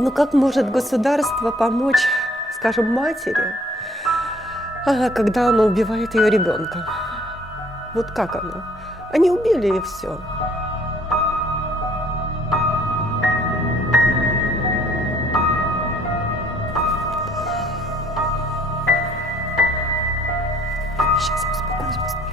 Ну как может государство помочь, скажем, матери, когда она убивает ее ребенка? Вот как оно? Они убили и все. Сейчас я успокоюсь, посмотрим.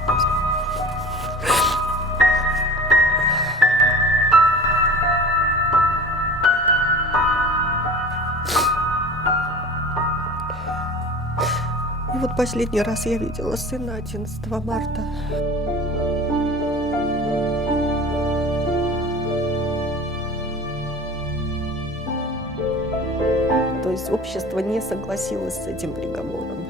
И вот последний раз я видела сына 11 марта. То есть общество не согласилось с этим приговором.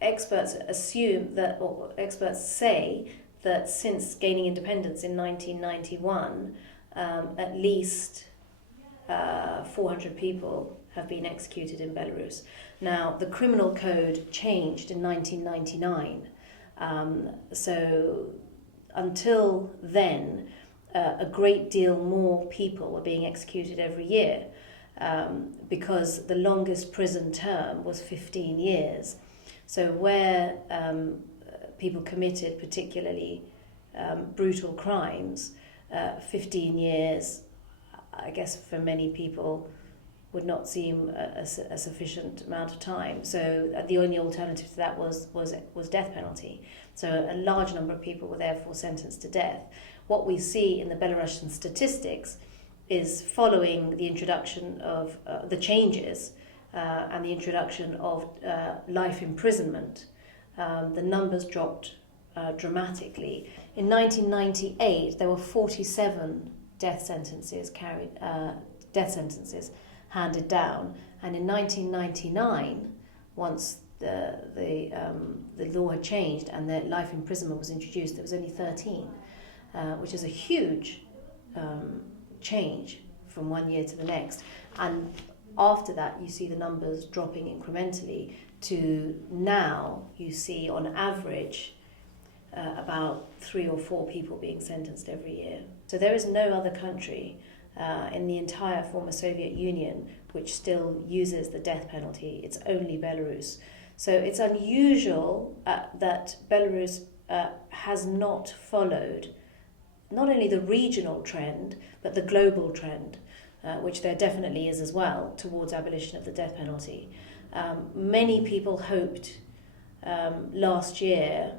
Experts assume that, or experts say that since gaining independence in 1991, at least 400 people have been executed in Belarus. Now, the criminal code changed in 1999, so until then, a great deal more people were being executed every year, because the longest prison term was 15 years. So where people committed particularly brutal crimes, 15 years, I guess for many people, would not seem a sufficient amount of time. So the only alternative to that was death penalty. So a large number of people were therefore sentenced to death. What we see in the Belarusian statistics is, following the introduction of the changes and the introduction of life imprisonment, the numbers dropped dramatically. In 1998, there were 47 death sentences handed down, and in 1999, once the law had changed and the life imprisonment was introduced, there was only 13, which is a huge change from one year to the next. And after that, you see the numbers dropping incrementally to now you see on average about 3 or 4 people being sentenced every year. So there is no other country in the entire former Soviet Union which still uses the death penalty. It's only Belarus. So it's unusual that Belarus has not followed not only the regional trend, but the global trend, which there definitely is as well, towards abolition of the death penalty. Many people hoped last year,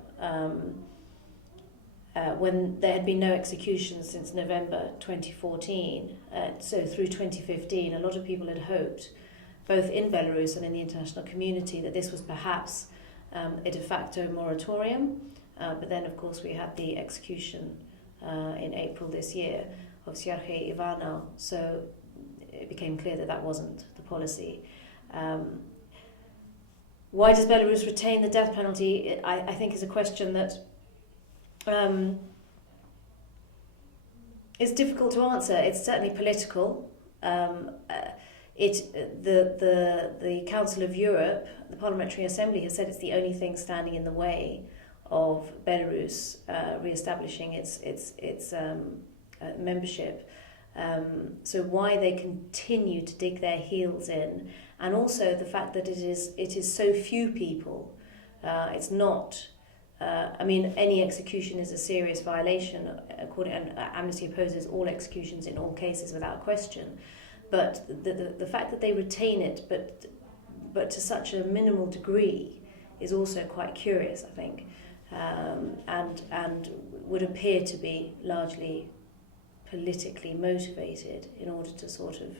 when there had been no executions since November 2014, so through 2015, a lot of people had hoped, both in Belarus and in the international community, that this was perhaps a de facto moratorium. But then, of course, we had the execution in April this year of Sergei Ivanov, so it became clear that that wasn't the policy. Why does Belarus retain the death penalty? I think is a question that is difficult to answer. It's certainly political. The Council of Europe, the Parliamentary Assembly, has said it's the only thing standing in the way of Belarus re-establishing its membership. So why they continue to dig their heels in, and also the fact that it is so few people. It's not. Any execution is a serious violation. And Amnesty opposes all executions in all cases without question. But the fact that they retain it, but but to such a minimal degree is also quite curious, I think, and would appear to be largely politically motivated in order to sort of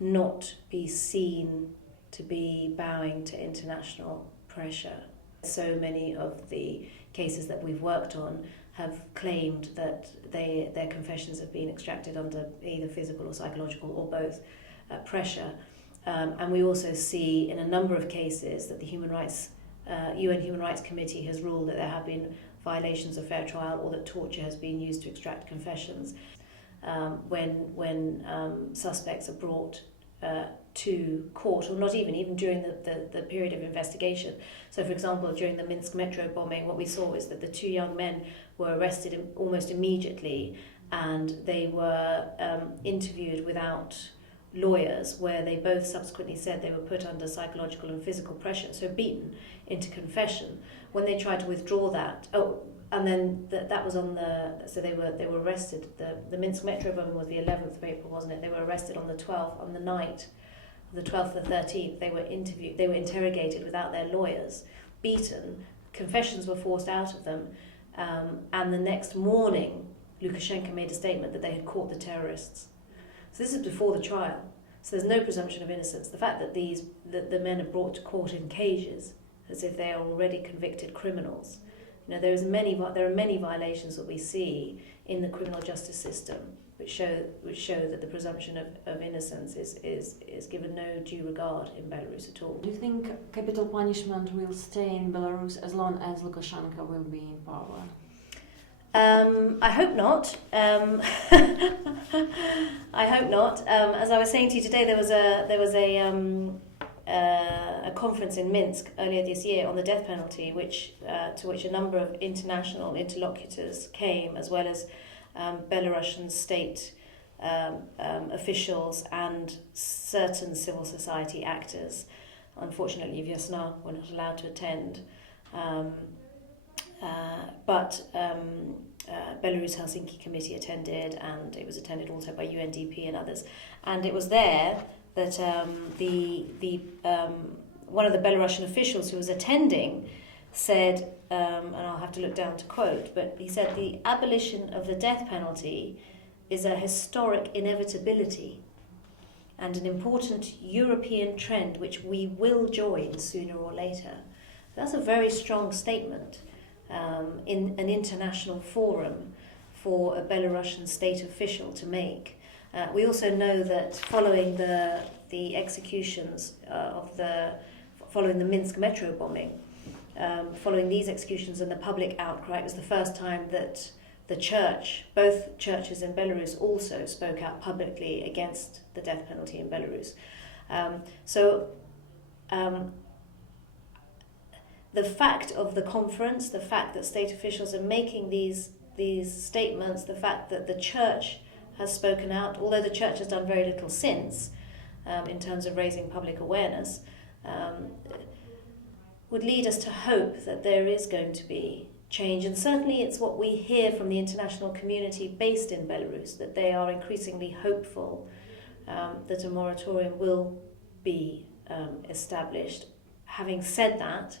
not be seen to be bowing to international pressure. So many of the cases that we've worked on have claimed that their confessions have been extracted under either physical or psychological or both pressure. And we also see in a number of cases that the UN Human Rights Committee has ruled that there have been violations of fair trial or that torture has been used to extract confessions when suspects are brought to court, or not even during the period of investigation. So, for example, during the Minsk metro bombing, what we saw is that the two young men were arrested almost immediately, and they were interviewed without lawyers, where they both subsequently said they were put under psychological and physical pressure, so beaten into confession. When they tried to withdraw that, and then that was on so they were arrested. The Minsk metro bombing was the 11th of April, wasn't it? They were arrested on the 12th, on the night of the 12th or 13th. They were interrogated without their lawyers, beaten, confessions were forced out of them, and the next morning Lukashenko made a statement that they had caught the terrorists. So this is before the trial. So there's no presumption of innocence. The fact that the men are brought to court in cages as if they are already convicted criminals. There are many violations that we see in the criminal justice system which show that the presumption of innocence is given no due regard in Belarus at all. Do you think capital punishment will stay in Belarus as long as Lukashenko will be in power? I hope not. I hope not. As I was saying to you today, there was a conference in Minsk earlier this year on the death penalty, to which a number of international interlocutors came, as well as Belarusian state officials and certain civil society actors. Unfortunately, Vyasna were not allowed to attend. But Belarus Helsinki Committee attended, and it was attended also by UNDP and others. And it was there that one of the Belarusian officials who was attending said, and I'll have to look down to quote, but he said, "The abolition of the death penalty is a historic inevitability and an important European trend which we will join sooner or later." That's a very strong statement in an international forum for a Belarusian state official to make. We also know that following the executions following the Minsk metro bombing, following these executions and the public outcry, it was the first time that both churches in Belarus also spoke out publicly against the death penalty in Belarus. The fact of the conference, the fact that state officials are making these statements, the fact that the church has spoken out, although the church has done very little since in terms of raising public awareness, would lead us to hope that there is going to be change. And certainly it's what we hear from the international community based in Belarus, that they are increasingly hopeful that a moratorium will be established. Having said that,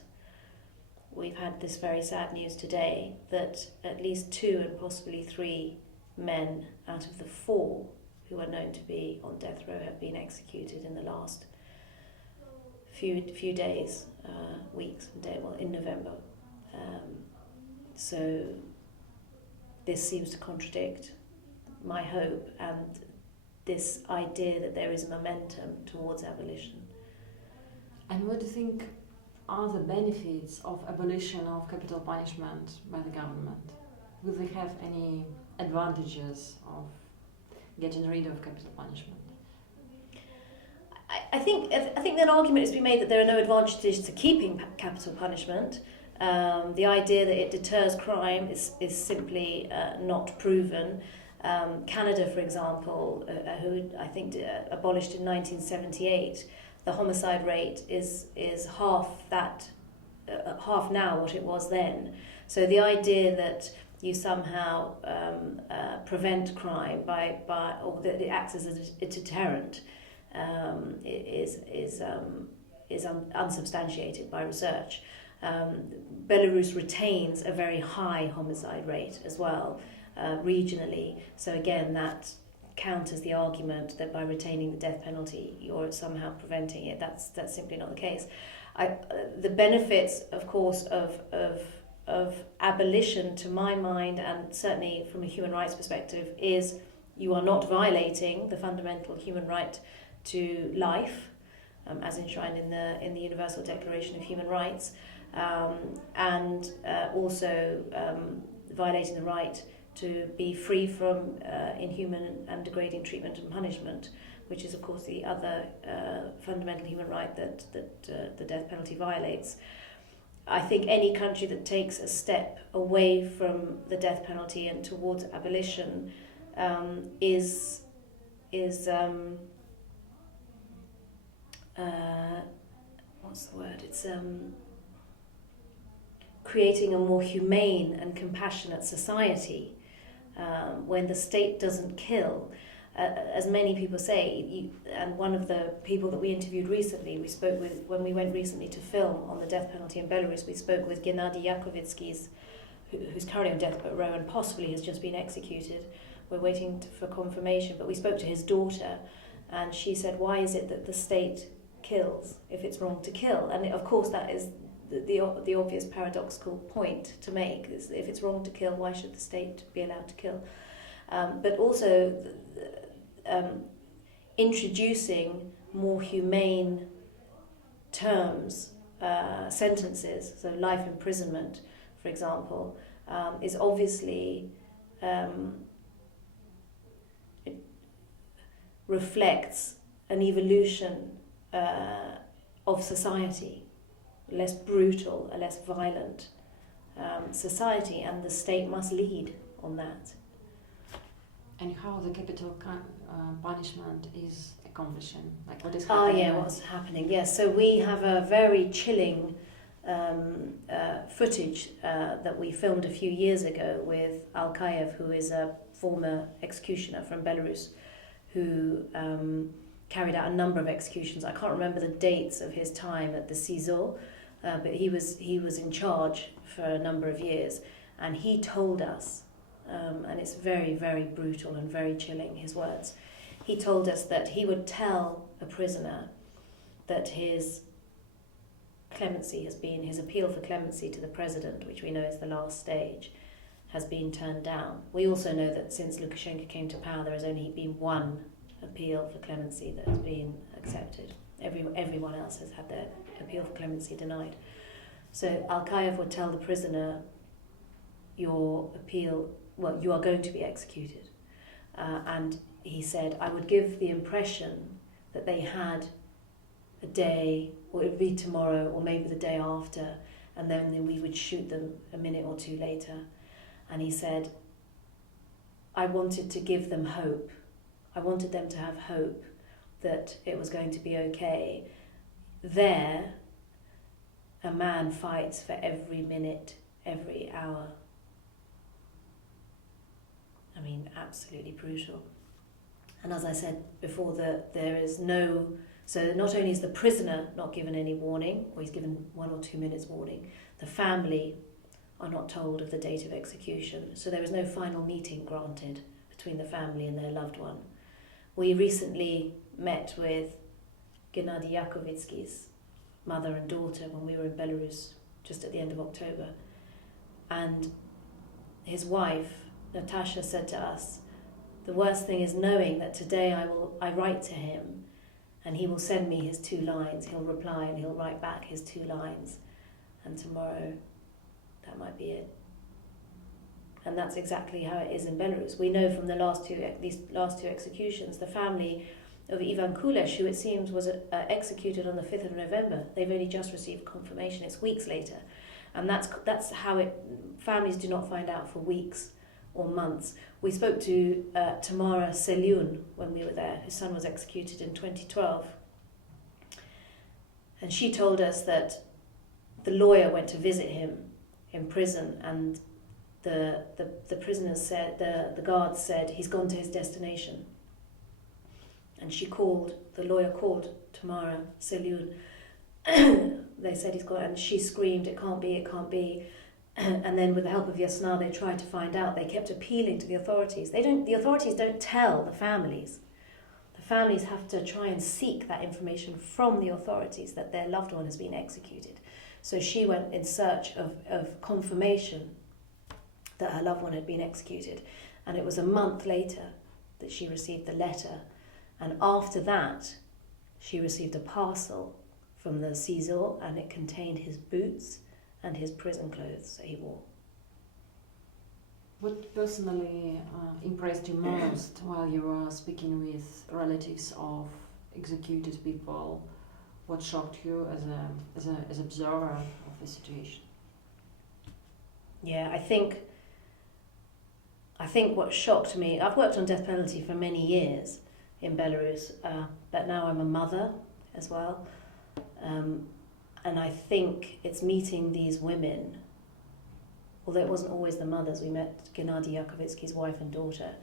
we've had this very sad news today that at least 2 and possibly 3 men out of the 4 who are known to be on death row have been executed in the last few days, weeks, in November. So this seems to contradict my hope and this idea that there is momentum towards abolition. And what do you think are the benefits of abolition of capital punishment by the government? Will they have any advantages of getting rid of capital punishment? I think that argument is to be made that there are no advantages to keeping capital punishment. The idea that it deters crime is simply not proven. Canada, for example, who I think abolished in 1978, the homicide rate is half now what it was then. So the idea that you somehow prevent crime or that it acts as a deterrent unsubstantiated by research. Belarus retains a very high homicide rate as well, regionally. So again, that counters the argument that by retaining the death penalty you're somehow preventing it. That's simply not the case. The benefits, of course, of abolition, to my mind, and certainly from a human rights perspective, is you are not violating the fundamental human right to life, as enshrined in the Universal Declaration of Human Rights, and also violating the right to be free from inhuman and degrading treatment and punishment, which is, of course, the other fundamental human right that the death penalty violates. I think any country that takes a step away from the death penalty and towards abolition is what's the word? It's creating a more humane and compassionate society. When the state doesn't kill, as many people say, and one of the people that we interviewed recently, we spoke with, when we went recently to film on the death penalty in Belarus, we spoke with Gennady Yakovitsky's, who's currently on death row and possibly has just been executed. We're waiting for confirmation, but we spoke to his daughter, and she said, why is it that the state kills if it's wrong to kill? And of course that is the obvious paradoxical point to make, is if it's wrong to kill, why should the state be allowed to kill? But also introducing more humane terms, sentences, so life imprisonment, for example, is obviously it reflects an evolution of society, less brutal, a less violent society, and the state must lead on that. And how the capital punishment is accomplishing, like what is happening? Oh yeah, what's happening? Yes, so we have a very chilling footage that we filmed a few years ago with Alkayev, who is a former executioner from Belarus, who carried out a number of executions. I can't remember the dates of his time at the CISO, but he was in charge for a number of years, and he told us, and it's very, very brutal and very chilling, his words. He told us that he would tell a prisoner that his clemency has been, his appeal for clemency to the president, which we know is the last stage, has been turned down. We also know that since Lukashenko came to power, there has only been one appeal for clemency that has been accepted. Everyone else has had their appeal for clemency denied. So Alkayev would tell the prisoner, your appeal, well, you are going to be executed. And he said, I would give the impression that they had a day, or it would be tomorrow, or maybe the day after, and then we would shoot them a minute or two later. And he said, I wanted to give them hope. I wanted them to have hope that it was going to be okay. There, a man fights for every minute, every hour. I mean, absolutely brutal. And as I said before, there is no... So not only is the prisoner not given any warning, or he's given 1 or 2 minutes warning, the family are not told of the date of execution. So there is no final meeting granted between the family and their loved one. We recently met with Gennady Yakovitsky's mother and daughter when we were in Belarus just at the end of October. And his wife, Natasha, said to us, the worst thing is knowing that today I write to him and he will send me his 2 lines. He'll reply and he'll write back his 2 lines. And tomorrow, that might be it. And that's exactly how it is in Belarus. We know from these last two executions, the family of Ivan Kulesh, who it seems was executed on the 5th of November, they've only just received confirmation. It's weeks later. And that's how families do not find out for weeks or months. We spoke to Tamara Selyun when we were there. His son was executed in 2012. And she told us that the lawyer went to visit him in prison, and the prisoners said, the guards said, he's gone to his destination. And the lawyer called Tamara Selyun. They said he's got, and she screamed, it can't be, it can't be. And then with the help of Yasna, they tried to find out. They kept appealing to the authorities. The authorities don't tell the families. The families have to try and seek that information from the authorities that their loved one has been executed. So she went in search of confirmation that her loved one had been executed. And it was a month later that she received the letter. And after that, she received a parcel from the CISO, and it contained his boots and his prison clothes that he wore. What personally impressed you most while you were speaking with relatives of executed people? What shocked you as an observer of the situation? Yeah, I think what shocked me, I've worked on death penalty for many years in Belarus, but now I'm a mother as well. And I think it's meeting these women, although it wasn't always the mothers. We met Gennady Yakovitsky's wife and daughter,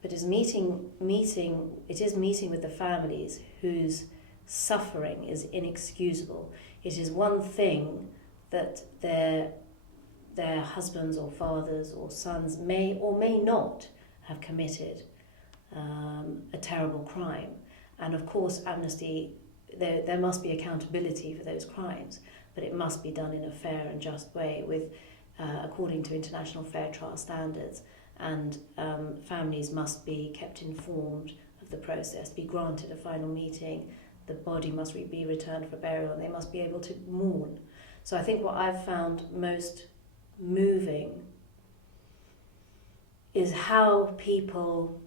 but it's meeting with the families whose suffering is inexcusable. It is one thing that their husbands or fathers or sons may or may not have committed a terrible crime, and of course Amnesty. There must be accountability for those crimes, but it must be done in a fair and just way, according to international fair trial standards, and families must be kept informed of the process, be granted a final meeting, the body must be returned for burial, and they must be able to mourn. So I think what I've found most moving is how people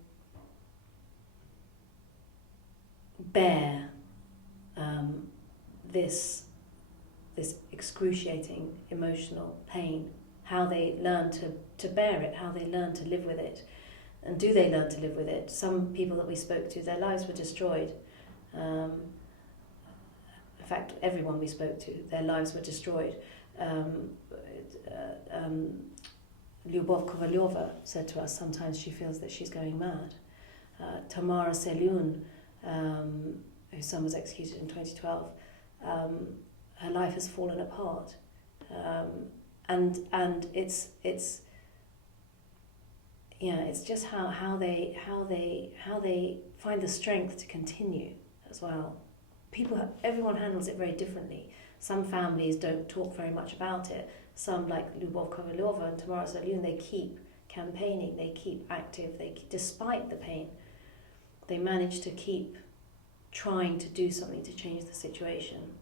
bear this excruciating emotional pain, how they learn to bear it, how they learn to live with it, and do they learn to live with it? Some people that we spoke to, their lives were destroyed. In fact, everyone we spoke to, their lives were destroyed. Lyubov Kovalyova said to us sometimes she feels that she's going mad. Tamara Selyun, whose son was executed in 2012, her life has fallen apart, and it's just how they find the strength to continue as well. Everyone handles it very differently. Some families don't talk very much about it. Some, like Lyubov Kovalyova and Tamara Selyun, they keep campaigning, they keep active. Despite the pain, they manage to keep trying to do something to change the situation.